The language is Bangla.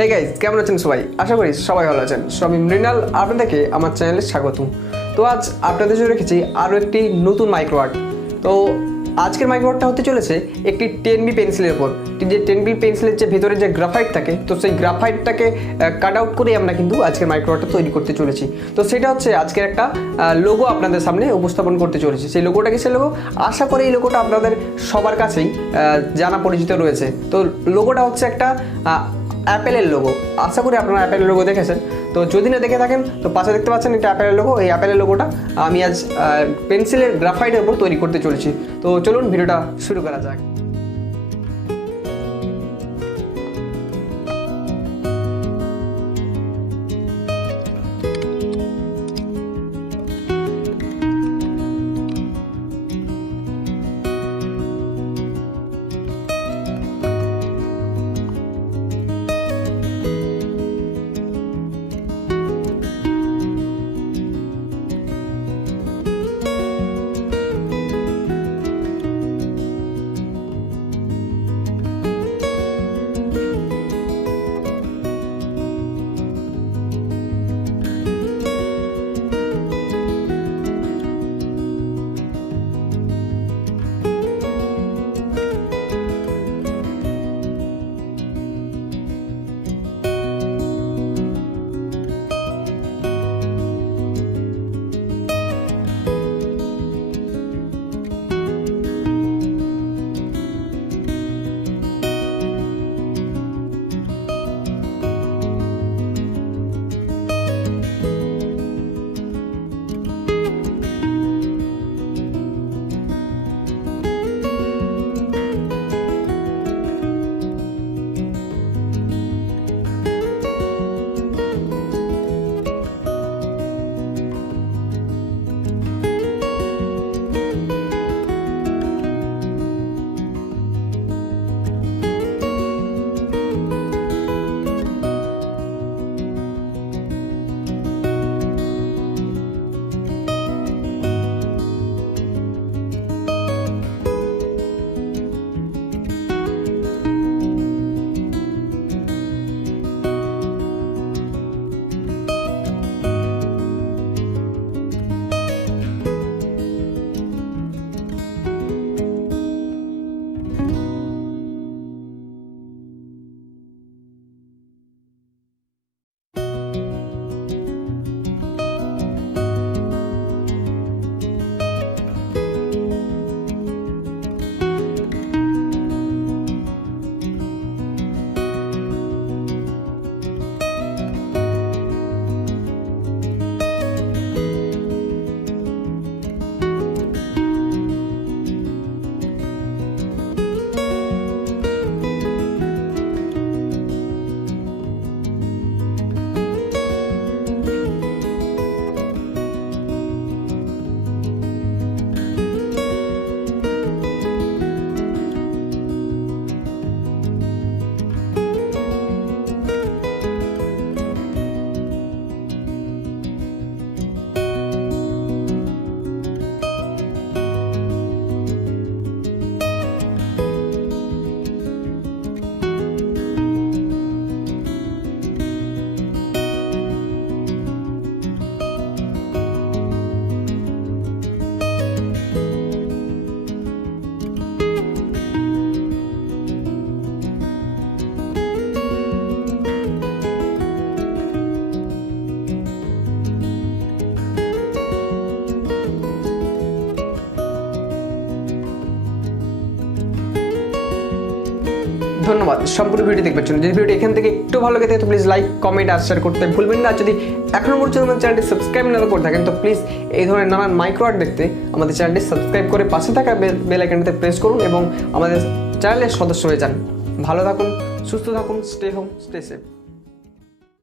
হে গাইস, কেমন আছেন সবাই? আশা করি সবাই ভালো আছেন। আমি মৃণাল, আপনাদেরকে আমার চ্যানেলে স্বাগতম। তো আজ আপনাদের জন্য রেখেছি আরও একটি নতুন মাইক্রো আর্ট। তো আজকের মাইক্রো আর্টটা হতে চলেছে একটি 10B পেন্সিলের উপর। যে 10B পেন্সিলের যে ভেতরে যে গ্রাফাইট থাকে, তো সেই গ্রাফাইটটাকে কাট আউট করে আমরা কিন্তু আজকের মাইক্রো আর্টটা তৈরি করতে চলেছি। তো সেটা হচ্ছে আজকের একটা লোগো আপনাদের সামনে উপস্থাপন করতে চলেছি। সেই লোগোটা কিসের লোগো? আশা করি এই লোগোটা আপনাদের সবার কাছেই জানা পরিচিত রয়েছে। তো লোগোটা হচ্ছে একটা অ্যাপেলের লোগো। আশা করি আপনারা অ্যাপেলের লোগো দেখেছেন। তো যদি না দেখে থাকেন তো পাশে দেখতে পাচ্ছেন এটা অ্যাপেলের লোগো। এই অ্যাপেলের লোগোটা আমি আজ পেন্সিলের গ্রাফাইটের উপর তৈরি করতে চলেছি। তো চলুন ভিডিওটা শুরু করা যাক। ধন্যবাদ সম্পূর্ণ ভিডিও দেখবার জন্য। যদি ভিডিওটি এখান থেকে একটু ভালো লাগে তো প্লিজ লাইক, কমেন্ট আর শেয়ার করতে ভুলবেন না। যদি এখনো পর্যন্ত আমাদের চ্যানেলটি সাবস্ক্রাইব না করে থাকেন তো প্লিজ এই ধরনের নানান মাইক্রো আর্ট দেখতে আমাদের চ্যানেলটি সাবস্ক্রাইব করে পাশে থাকা বেল আইকনটিতে প্রেস করুন এবং আমাদের চ্যানেলের সদস্য হয়ে যান। ভালো থাকুন, সুস্থ থাকুন, স্টে হোম, স্টে সেফ।